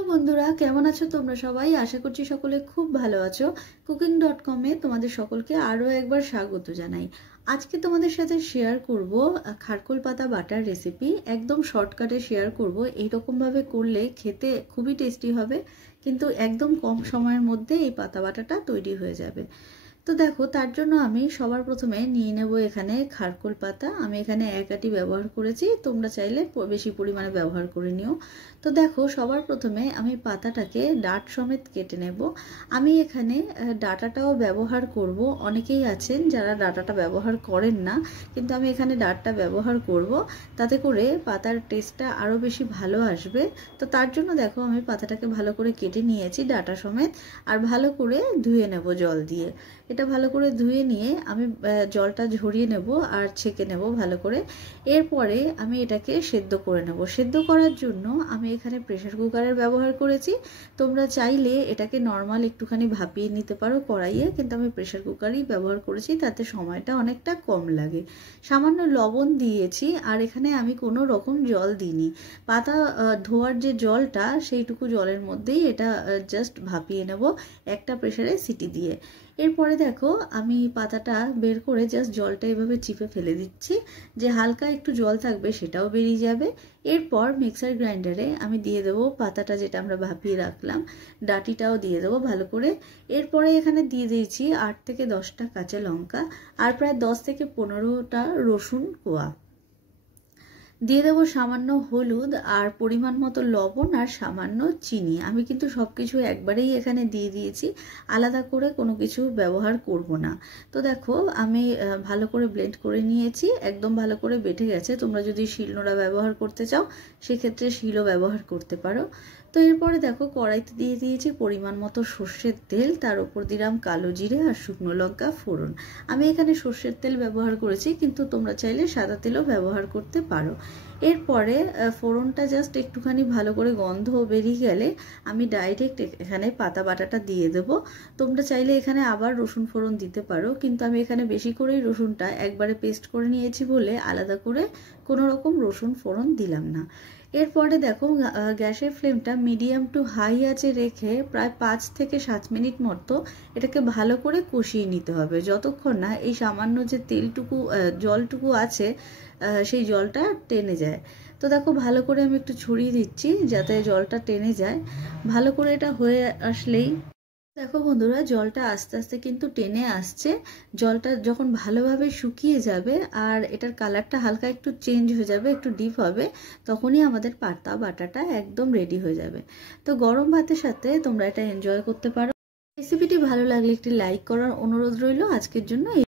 Hello বন্ধুরা, কেমন আছো তোমরা সবাই? আশা করছি সকলে খুব ভালো আছো। কুকিং.com-এ তোমাদের সকলকে আরও একবার স্বাগত জানাই। আজকে তোমাদের সাথে শেয়ার করব খারকোল পাতা বাটার রেসিপি। একদম শর্টকাটে শেয়ার করব। এইরকমভাবে করলে খেতে খুবই টেস্টি হবে, কিন্তু একদম কম সময়ের মধ্যে এই পাতা বাটাটা তৈরি হয়ে যাবে। তো দেখো, তার জন্য আমি সবার প্রথমে নিয়ে নেব এখানে খারকোল পাতা। আমি এখানে 1 আটি ব্যবহার করেছি, তোমরা চাইলে বেশি পরিমাণে ব্যবহার করে নিও। তো দেখো, সবার প্রথমে আমি পাতাটাকে ডাঁট সমেত কেটে নেব। আমি এখানে ডাঁটাটাও ব্যবহার করব। অনেকেই আছেন যারা ডাঁটাটা ব্যবহার করেন না, কিন্তু আমি এখানে ডাঁটটা ব্যবহার করব, তাতে করে পাতার টেস্টটা আরও বেশি ভালো আসবে। তো তার জন্য দেখো, আমি পাতাটাকে ভালো করে কেটে নিয়েছি ডাঁটা সমেত, আর ভালো করে ধুয়ে নেব জল দিয়ে। এটা ভালো করে ধুয়ে নিয়ে আমি জলটা ঝরিয়ে নেব আর ছেঁকে নেব ভালো করে। এরপরে আমি এটাকে সেদ্ধ করে নেব। সেদ্ধ করার জন্য আমি এখানে প্রেসার কুকারের ব্যবহার করেছি। তোমরা চাইলে এটাকে নর্মাল একটুখানি ভাপিয়ে নিতে পারো কড়াইয়ে, কিন্তু আমি প্রেসার কুকারই ব্যবহার করেছি, তাতে সময়টা অনেকটা কম লাগে। সামান্য লবণ দিয়েছি, আর এখানে আমি কোনো রকম জল দিইনি। পাতা ধোয়ার যে জলটা, সেইটুকু জলের মধ্যেই এটা জাস্ট ভাপিয়ে নেব একটা প্রেসারে সিটি দিয়ে। এরপরে দেখো, আমি পাতাটা বের করে জাস্ট জলটা এভাবে চিপে ফেলে দিচ্ছি, যে হালকা একটু জল থাকবে সেটাও বেরিয়ে যাবে। এরপর মিক্সার গ্রাইন্ডারে আমি দিয়ে দেবো পাতাটা যেটা আমরা ভাপিয়ে রাখলাম, ডাঁটিটাও দিয়ে দেবো ভালো করে। এরপরে এখানে দিয়ে দিয়েছি 8 থেকে 10টা কাঁচা লঙ্কা, আর প্রায় 10 থেকে 15টা রসুন কোয়া। দিয়ে দেবো সামান্য হলুদ, আর পরিমাণ মতো লবণ, আর সামান্য চিনি। আমি কিন্তু সব কিছু একবারেই এখানে দিয়ে দিয়েছি, আলাদা করে কোনো কিছু ব্যবহার করব না। তো দেখো, আমি ভালো করে ব্লেন্ড করে নিয়েছি, একদম ভালো করে বেটে গেছে। তোমরা যদি শিলনোড়া ব্যবহার করতে চাও সেক্ষেত্রে শিলও ব্যবহার করতে পারো। তো এরপরে দেখো, কড়াইতে দিয়ে দিয়েছি পরিমাণ মতো সর্ষের তেল, তার উপর দিলাম কালো জিরে আর শুকনো লঙ্কা ফোড়ন। আমি এখানে সর্ষের তেল ব্যবহার করেছি, কিন্তু তোমরা চাইলে সাদা তেলও ব্যবহার করতে পারো। এরপরে ফোড়নটা জাস্ট একটুখানি ভালো করে গন্ধ বেরিয়ে গেলে আমি ডাইরেক্ট এখানে পাতা বাটাটা দিয়ে দেবো। তোমরা চাইলে এখানে আবার রসুন ফোড়ন দিতে পারো, কিন্তু আমি এখানে বেশি করেই রসুনটা একবারে পেস্ট করে নিয়েছি বলে আলাদা করে কোনো রকম রসুন ফোড়ন দিলাম না। এরপরে দেখো, গ্যাসের ফ্লেমটা মিডিয়াম টু হাই আঁচে রেখে প্রায় 5 থেকে 7 মিনিট মতো এটাকে ভালো করে কষিয়ে নিতে হবে, যতক্ষণ না এই সামান্য যে তেলটুকু জলটুকু আছে সেই জলটা টেনে যায়। তো দেখো, ভালো করে আমি একটু ছড়িয়ে দিচ্ছি যাতে জলটা টেনে যায়। ভালো করে এটা হয়ে আসলেই দেখো বন্ধুরা, জলটা আস্তে আস্তে কিন্তু টেনে আসছে। জলটা যখন ভালোভাবে শুকিয়ে যাবে আর এটার কালারটা হালকা একটু চেঞ্জ হয়ে যাবে, একটু ডিপ হবে, তখনই আমাদের পাতা বাটাটা একদম রেডি হয়ে যাবে। তো গরম ভাতের সাথে তোমরা এটা এনজয় করতে পারো। রেসিপিটি ভালো লাগলে একটি লাইক করার অনুরোধ রইল। আজকের জন্য